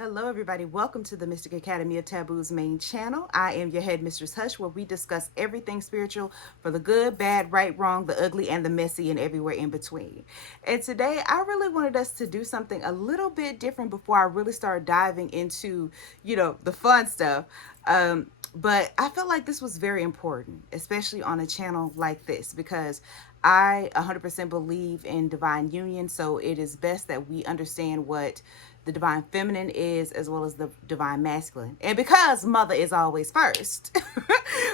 Hello, everybody. Welcome to the Mystic Academy of Taboo's main channel. I am your head mistress Hush, where we discuss everything spiritual for the good, bad, right, wrong, the ugly, and the messy, and everywhere in between. And today, I really wanted us to do something a little bit different before I really start diving into, the fun stuff. But I felt like this was very important, especially on a channel like this, because I 100% believe in divine union. So it is best that we understand what the divine feminine is as well as the divine masculine. And because mother is always first,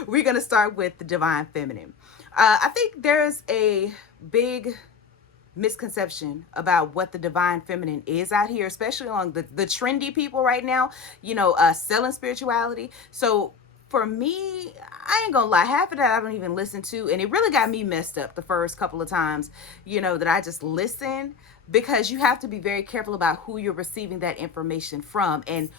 we're going to start with the divine feminine. I think there's a big misconception about what the divine feminine is out here, especially among the trendy people right now, selling spirituality. So for me, I ain't gonna lie, half of that I don't even listen to. And it really got me messed up the first couple of times, that I just listened, because you have to be very careful about who you're receiving that information from and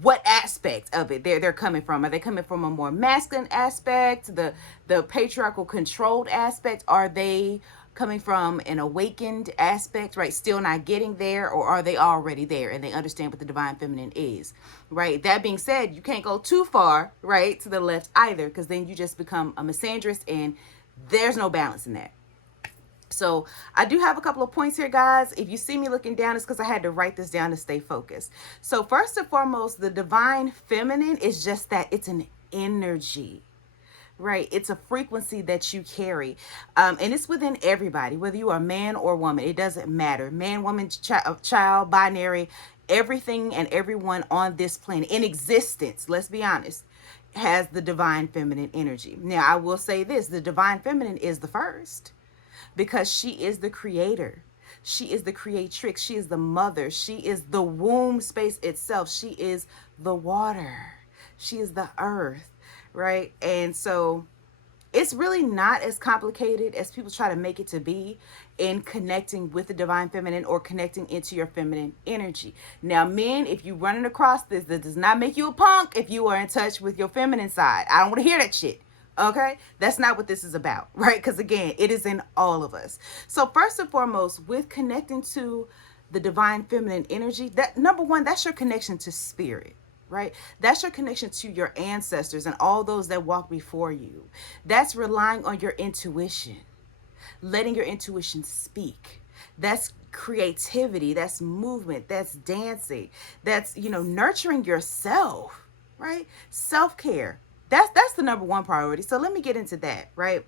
what aspect of it they're coming from. Are they coming from a more masculine aspect, the patriarchal controlled aspect? Are they coming from an awakened aspect, right, still not getting there? Or are they already there and they understand what the divine feminine is, right? That being said, you can't go too far right to the left either, because then you just become a misandrist, and there's no balance in that. So I do have a couple of points here, guys. If you see me looking down, it's because I had to write this down to stay focused. So first and foremost, the divine feminine is just that. It's an energy, right? It's a frequency that you carry. And it's within everybody, whether you are man or woman. It doesn't matter. Man, woman, child, binary, everything and everyone on this planet in existence, let's be honest, has the divine feminine energy. Now, I will say this. The divine feminine is the first, because she is the creator. She is the creatrix. She is the mother. She is the womb space itself. She is the water. She is the earth, right? And so it's really not as complicated as people try to make it to be in connecting with the divine feminine or connecting into your feminine energy. Now, men, if you're running across this, that does not make you a punk if you are in touch with your feminine side. I don't want to hear that shit. Okay, that's not what this is about, right? Because again, it is in all of us. So first and foremost, with connecting to the divine feminine energy, that number one, that's your connection to spirit, right? That's your connection to your ancestors and all those that walk before you. That's relying on your intuition, letting your intuition speak. That's creativity, that's movement, that's dancing, that's, nurturing yourself, right? Self-care. That's the number one priority. So let me get into that, right?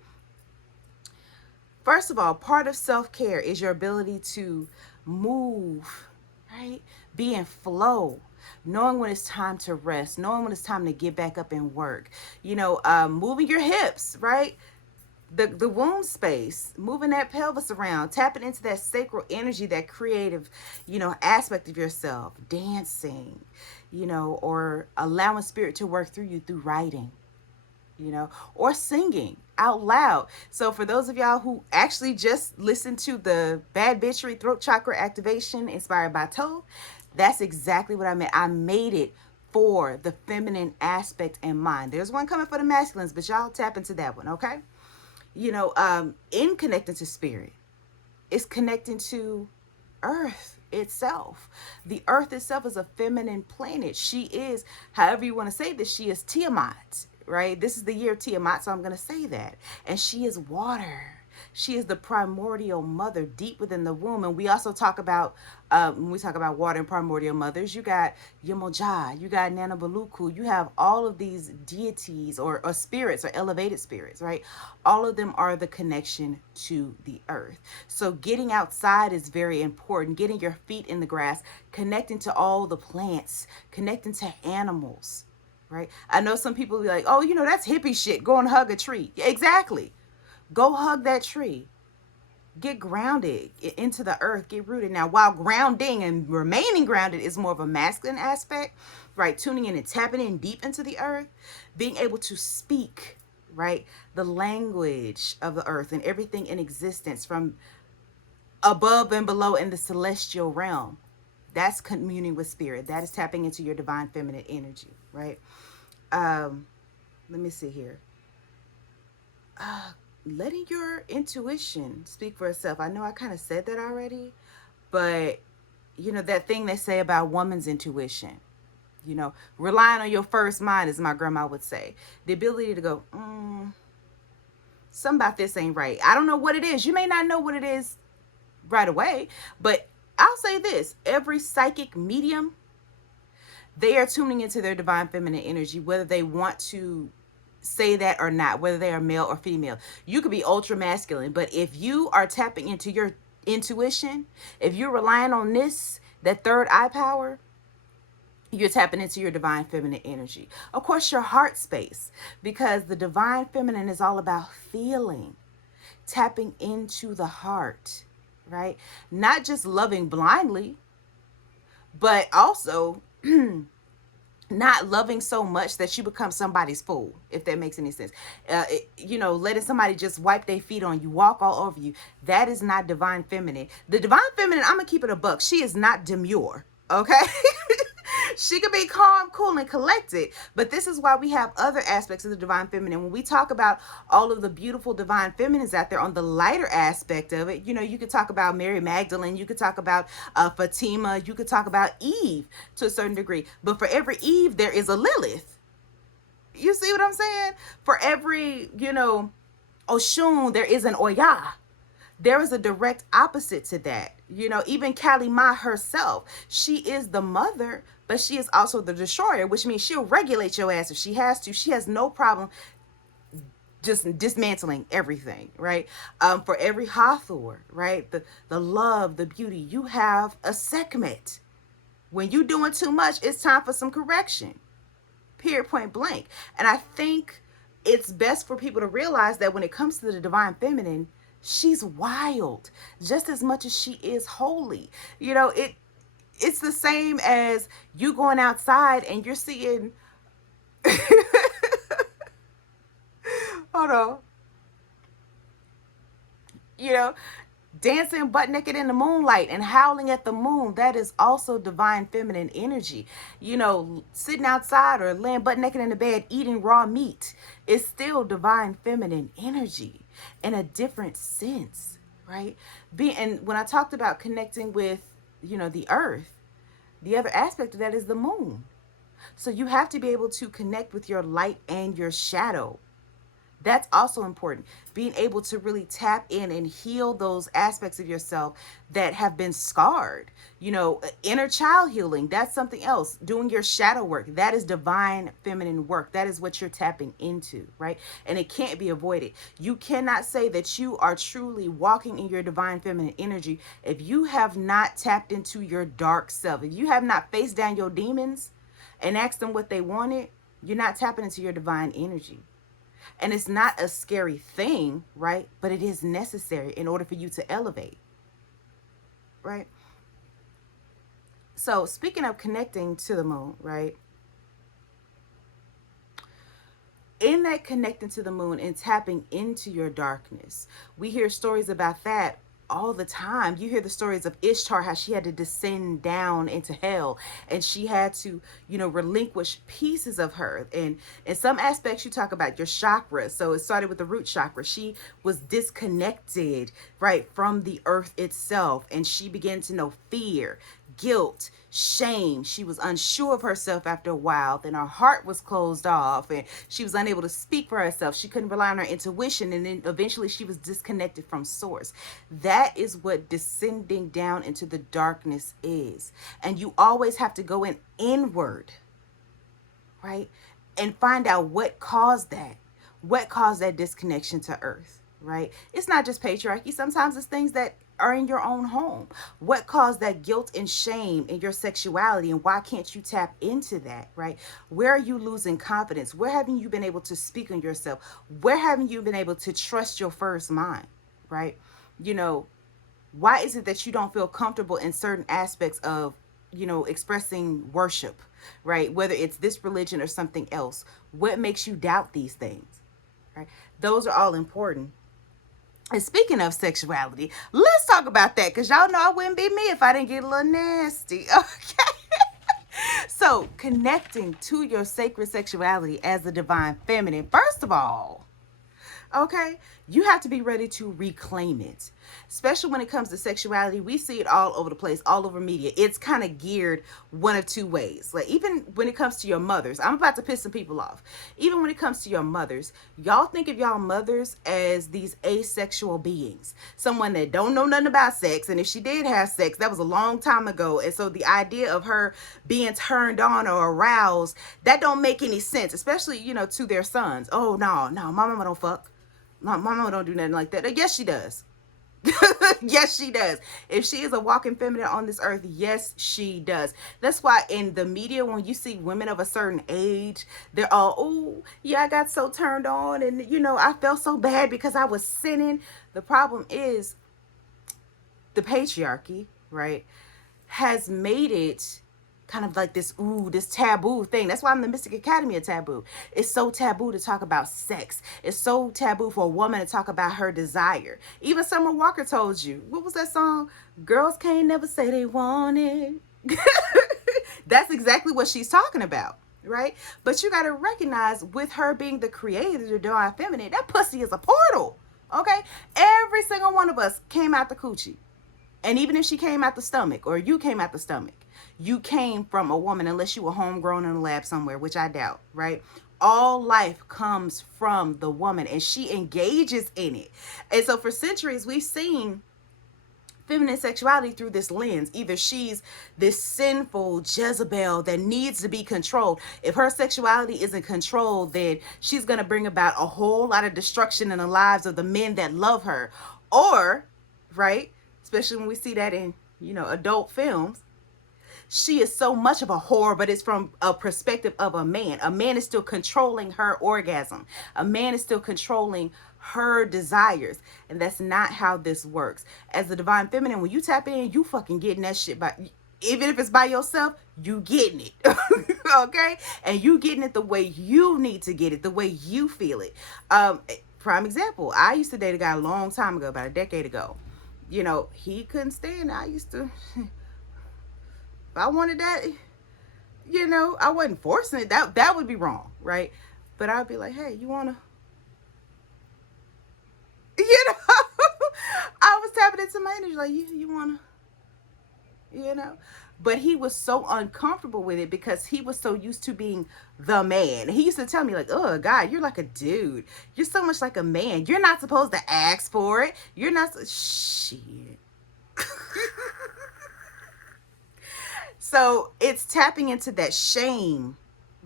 First of all, part of self-care is your ability to move, right? Be in flow, knowing when it's time to rest, knowing when it's time to get back up and work, moving your hips, right? The womb space, moving that pelvis around, tapping into that sacral energy, that creative, aspect of yourself, dancing, or allowing spirit to work through you through writing, or singing out loud. So for those of y'all who actually just listened to the Bad Bitchery Throat Chakra Activation inspired by Thoth, that's exactly what I meant. I made it for the feminine aspect in mind. There's one coming for the masculines, but y'all tap into that one, okay? In connecting to spirit, it's connecting to earth itself. The earth itself is a feminine planet. She is, however you want to say this, she is Tiamat, right? This is the year of Tiamat, so I'm going to say that. And she is water. She is the primordial mother deep within the womb. And we also talk about, when we talk about water and primordial mothers, you got Yemoja, you got Nanabaluku, you have all of these deities or spirits or elevated spirits, right? All of them are the connection to the earth. So getting outside is very important. Getting your feet in the grass, connecting to all the plants, connecting to animals, right? I know some people be like, oh, that's hippie shit. Go and hug a tree. Exactly. Go hug that tree. Get grounded into the earth. Get rooted. Now, while grounding and remaining grounded is more of a masculine aspect, right? Tuning in and tapping in deep into the earth, being able to speak, right? The language of the earth and everything in existence from above and below in the celestial realm. That's communing with spirit. That is tapping into your divine feminine energy, right? Let me see here. Letting your intuition speak for itself. I know I kind of said that already, but that thing they say about woman's intuition, relying on your first mind, as my grandma would say. The ability to go, something about this ain't right. I don't know what it is. You may not know what it is right away, but I'll say this: every psychic medium, they are tuning into their divine feminine energy, whether they want to say that or not, whether they are male or female. You could be ultra masculine, but if you are tapping into your intuition, if you're relying on that third eye power, you're tapping into your divine feminine energy. Of course, your heart space, because the divine feminine is all about feeling, tapping into the heart, right? Not just loving blindly, but also not loving so much that you become somebody's fool, if that makes any sense. Letting somebody just wipe their feet on you, walk all over you. That is not divine feminine. The divine feminine, I'm going to keep it a buck. She is not demure, okay? She could be calm, cool, and collected. But this is why we have other aspects of the divine feminine. When we talk about all of the beautiful divine feminines out there on the lighter aspect of it, you could talk about Mary Magdalene. You could talk about Fatima. You could talk about Eve to a certain degree. But for every Eve, there is a Lilith. You see what I'm saying? For every, Oshun, there is an Oya. There is a direct opposite to that. Even Kali Ma herself, she is the mother, but she is also the destroyer, which means she'll regulate your ass if she has to. She has no problem just dismantling everything, right? For every Hathor, right? The love, the beauty, you have a Sekhmet. When you're doing too much, it's time for some correction. Period, point blank. And I think it's best for people to realize that when it comes to the divine feminine, she's wild just as much as she is holy. It's the same as you going outside and you're seeing hold on, dancing butt naked in the moonlight and howling at the moon. That is also divine feminine energy. Sitting outside or laying butt naked in the bed eating raw meat is still divine feminine energy in a different sense, right? And when I talked about connecting with, the earth, the other aspect of that is the moon. So you have to be able to connect with your light and your shadow. That's also important. Being able to really tap in and heal those aspects of yourself that have been scarred. Inner child healing, that's something else. Doing your shadow work, that is divine feminine work. That is what you're tapping into, right? And it can't be avoided. You cannot say that you are truly walking in your divine feminine energy if you have not tapped into your dark self. If you have not faced down your demons and asked them what they wanted, you're not tapping into your divine energy. And it's not a scary thing, right? But it is necessary in order for you to elevate, right? So speaking of connecting to the moon, right? In that connecting to the moon and tapping into your darkness, we hear stories about that all the time. You hear the stories of Ishtar, how she had to descend down into hell and she had to, relinquish pieces of her. And in some aspects, you talk about your chakra. So it started with the root chakra. She was disconnected, right, from the earth itself. And she began to know fear, guilt, shame. She was unsure of herself after a while. Then her heart was closed off and she was unable to speak for herself. She couldn't rely on her intuition. And then eventually she was disconnected from source. That is what descending down into the darkness is. And you always have to go inward, right? And find out what caused that. What caused that disconnection to earth, right? It's not just patriarchy. Sometimes it's things that are in your own home. What caused that guilt and shame in your sexuality, and why can't you tap into that, right? Where are you losing confidence? Where haven't you been able to speak on yourself? Where haven't you been able to trust your first mind, right? Why is it that you don't feel comfortable in certain aspects of, expressing worship, right? Whether it's this religion or something else. What makes you doubt these things, right? Those are all important. And speaking of sexuality, let's talk about that, because y'all know I wouldn't be me if I didn't get a little nasty, okay? So connecting to your sacred sexuality as the divine feminine, first of all, okay, you have to be ready to reclaim it. especially when it comes to sexuality. We see it all over the place, all over media. It's kind of geared one of two ways. Like, even when it comes to your mothers, I'm about to piss some people off. Even when it comes to your mothers, y'all think of y'all mothers as these asexual beings, someone that don't know nothing about sex, and if she did have sex, that was a long time ago. And so the idea of her being turned on or aroused, that don't make any sense, especially, to their sons. Oh, no, my mama don't fuck. My mama don't do nothing like that. Yes, she does. Yes, she does. If she is a walking feminine on this earth, yes, she does. That's why in the media, when you see women of a certain age, they're all, oh, yeah, I got so turned on, and I felt so bad because I was sinning. The problem is the patriarchy, right, has made it kind of like this taboo thing. That's why I'm the Mystic Academy of Taboo. It's so taboo to talk about sex. It's so taboo for a woman to talk about her desire. Even Summer Walker told you, what was that song? Girls can't never say they want it. That's exactly what she's talking about, right? But you got to recognize, with her being the creator, the divine feminine, that pussy is a portal, okay? Every single one of us came out the coochie. And even if she came out the stomach, or you came out the stomach, you came from a woman, unless you were homegrown in a lab somewhere, which I doubt, right? All life comes from the woman, and she engages in it. And so for centuries, we've seen feminine sexuality through this lens. Either she's this sinful Jezebel that needs to be controlled. If her sexuality isn't controlled, then she's going to bring about a whole lot of destruction in the lives of the men that love her. Or, right, especially when we see that in, adult films, she is so much of a whore, but it's from a perspective of a man. A man is still controlling her orgasm. A man is still controlling her desires. And that's not how this works. As the divine feminine, when you tap in, you fucking getting that shit by, even if it's by yourself, you getting it. Okay? And you getting it the way you need to get it, the way you feel it. Prime example, I used to date a guy a long time ago, about a decade ago. He couldn't stand it. I used to, if I wanted that, I wasn't forcing it. That would be wrong, right? But I'd be like, hey, you wanna, you know, I was tapping into my energy, like, you wanna, you know. But he was so uncomfortable with it because he was so used to being the man. He used to tell me, like, oh, God, you're like a dude. You're so much like a man. You're not supposed to ask for it. You're not, shit. So it's tapping into that shame,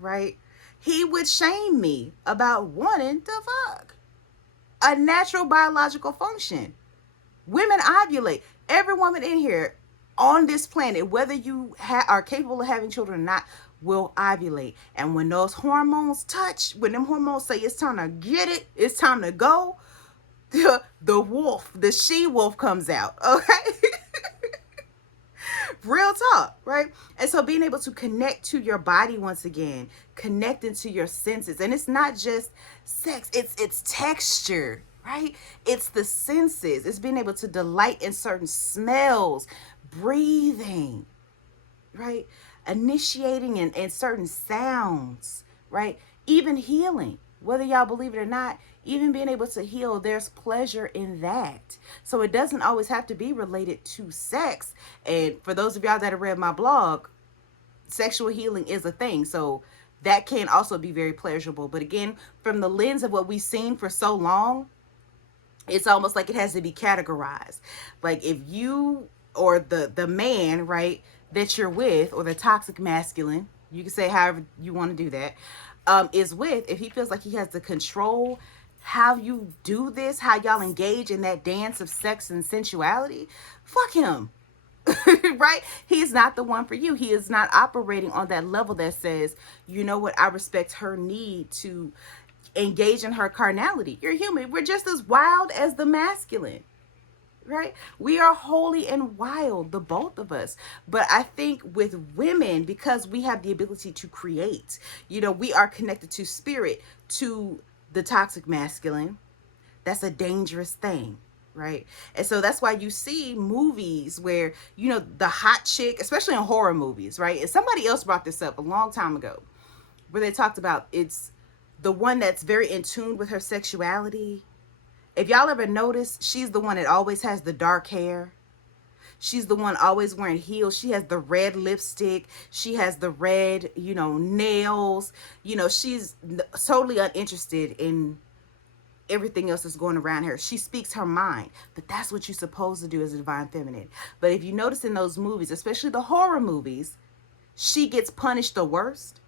right? He would shame me about wanting to fuck. A natural biological function. Women ovulate. Every woman in here on this planet, whether you are capable of having children or not, will ovulate. And when those hormones touch, when them hormones say it's time to get it, it's time to go, the wolf, the she wolf comes out. Okay. Real talk, right? And so being able to connect to your body once again, connecting to your senses. And it's not just sex, it's texture, right? It's the senses. It's being able to delight in certain smells, breathing, right? Initiating in certain sounds, right? Even healing, whether y'all believe it or not, even being able to heal, there's pleasure in that. So it doesn't always have to be related to sex. And for those of y'all that have read my blog, sexual healing is a thing. So that can also be very pleasurable. But again, from the lens of what we've seen for so long, it's almost like it has to be categorized. Like if you, or the man, right, that you're with, or the toxic masculine, you can say however you want to do that, is with, if he feels like he has to control how you do this, how y'all engage in that dance of sex and sensuality, fuck him. Right? He's not the one for you. He is not operating on that level that says, you know what, I respect her need to engage in her carnality. You're human. We're just as wild as the masculine. Right? We are holy and wild, the both of us. But I think with women, because we have the ability to create, we are connected to spirit, to the toxic masculine. That's a dangerous thing, right? And so that's why you see movies where, the hot chick, especially in horror movies, right? And somebody else brought this up a long time ago, where they talked about it's the one that's very in tune with her sexuality, If y'all ever notice, she's the one that always has the dark hair. She's the one always wearing heels. She has the red lipstick. She has the red, nails. She's totally uninterested in everything else that's going around her. She speaks her mind. But that's what you're supposed to do as a divine feminine. But if you notice in those movies, especially the horror movies, she gets punished the worst.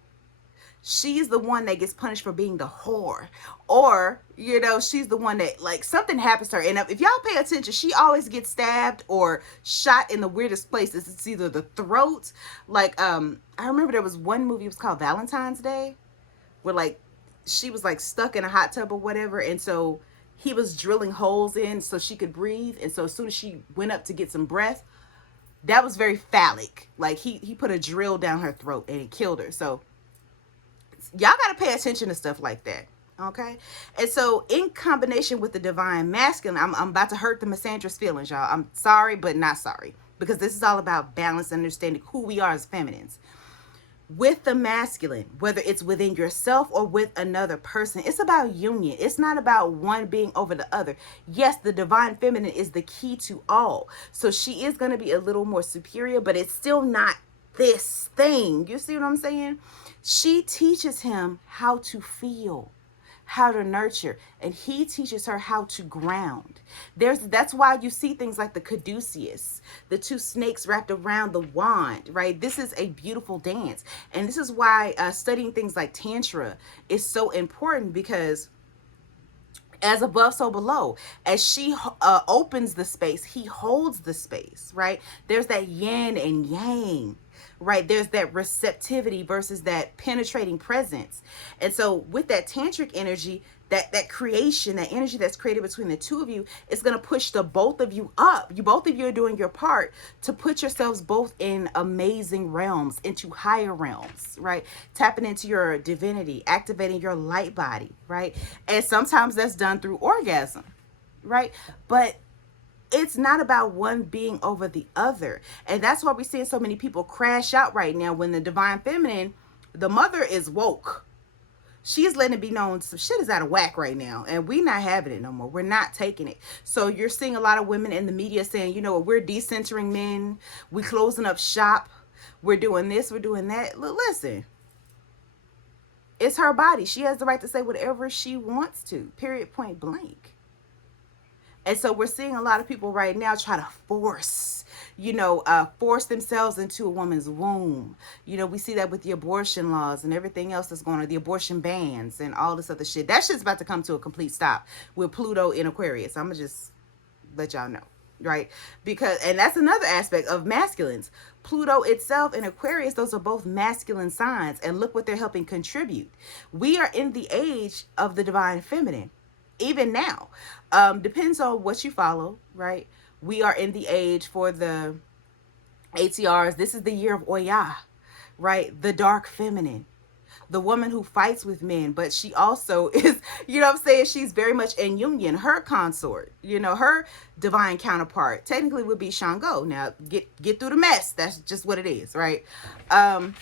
She's the one that gets punished for being the whore. Or, she's the one that, like, something happens to her. And if y'all pay attention, she always gets stabbed or shot in the weirdest places. It's either the throat. Like, I remember there was one movie, it was called Valentine's Day, where, like, she was, like, stuck in a hot tub or whatever. And so he was drilling holes in so she could breathe. And so as soon as she went up to get some breath, that was very phallic. Like, he put a drill down her throat and it killed her. So y'all got to pay attention to stuff like that. Okay. And so in combination with the divine masculine, I'm about to hurt the misandrous feelings, y'all. I'm sorry, but not sorry, because this is all about balance and understanding who we are as feminines. With the masculine, whether it's within yourself or with another person, it's about union. It's not about one being over the other. Yes, the divine feminine is the key to all. So she is going to be a little more superior, but it's still not this thing. You see what I'm saying? She teaches him how to feel, how to nurture, and he teaches her how to ground. That's why you see things like the caduceus, the two snakes wrapped around the wand, right? This is a beautiful dance. And this is why studying things like Tantra is so important, because as above, so below. As she opens the space, he holds the space, right? There's that yin and yang, right? There's that receptivity versus that penetrating presence. And so with that tantric energy, that creation, that energy that's created between the two of you, is going to push the both of you up. Both of you are doing your part to put yourselves both in amazing realms, into higher realms, right? Tapping into your divinity, activating your light body, right? And sometimes that's done through orgasm, right? But it's not about one being over the other. And that's why we're seeing so many people crash out right now when the divine feminine, the mother, is woke. She's letting it be known some shit is out of whack right now, and we're not having it no more. We're not taking it. So you're seeing a lot of women in the media saying, we're decentering men, we closing up shop, we're doing this, we're doing that. Listen, it's her body. She has the right to say whatever she wants to, period, point blank. And so we're seeing a lot of people right now try to force themselves into a woman's womb. We see that with the abortion laws and everything else that's going on, the abortion bans and all this other shit. That shit's about to come to a complete stop with Pluto in Aquarius. I'm going to just let y'all know, right? And that's another aspect of masculines. Pluto itself and Aquarius, those are both masculine signs. And look what they're helping contribute. We are in the age of the divine feminine. Even now, depends on what you follow, right? We are in the age for the ATRs. This is the year of Oya, right? The dark feminine, the woman who fights with men, but she also is, she's very much in union. Her consort, her divine counterpart technically would be Shango. Now get through the mess. That's just what it is, right? And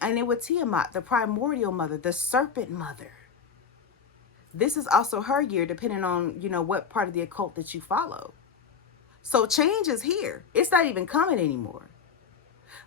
then with Tiamat, the primordial mother, the serpent mother. This is also her year, depending on, what part of the occult that you follow. So change is here. It's not even coming anymore.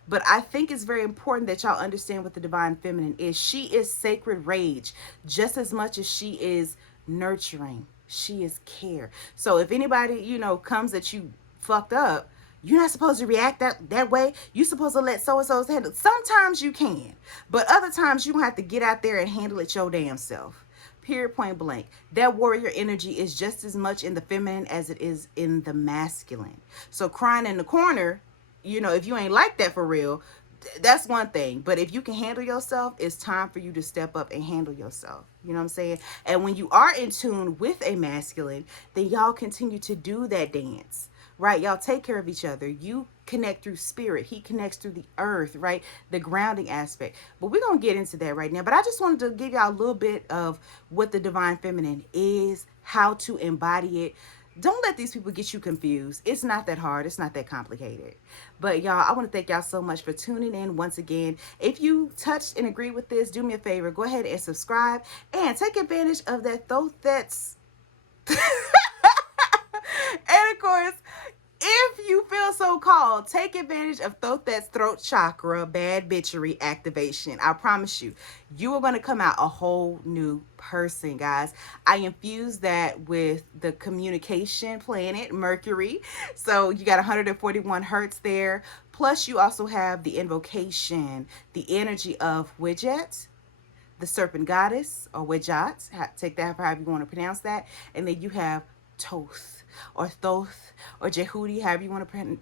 But I think it's very important that y'all understand what the divine feminine is. She is sacred rage just as much as she is nurturing. She is care. So if anybody, comes at you fucked up, you're not supposed to react that way. You're supposed to let so-and-so's handle it. Sometimes you can. But other times you're going to have to get out there and handle it your damn self. Period, point blank. That warrior energy is just as much in the feminine as it is in the masculine. So crying in the corner, if you ain't like that for real, that's one thing. But if you can handle yourself, it's time for you to step up and handle yourself. You know what I'm saying? And when you are in tune with a masculine, then y'all continue to do that dance, right? Y'all take care of each other. You connect through spirit. He connects through the earth, right? The grounding aspect. But we're going to get into that right now. But I just wanted to give y'all a little bit of what the divine feminine is, how to embody it. Don't let these people get you confused. It's not that hard. It's not that complicated. But y'all, I want to thank y'all so much for tuning in once again. If you touched and agree with this, do me a favor. Go ahead and subscribe and take advantage of that Thothette And of course, if you feel so called, take advantage of Thothette's throat chakra bad bitchery activation. I promise you, you are going to come out a whole new person, guys. I infuse that with the communication planet, Mercury. So you got 141 hertz there. Plus, you also have the invocation, the energy of Widget, the serpent goddess, or Widjat. Take that however you want to pronounce that. And then you have Thoth or Thoth or Jehudi, however you want to pronounce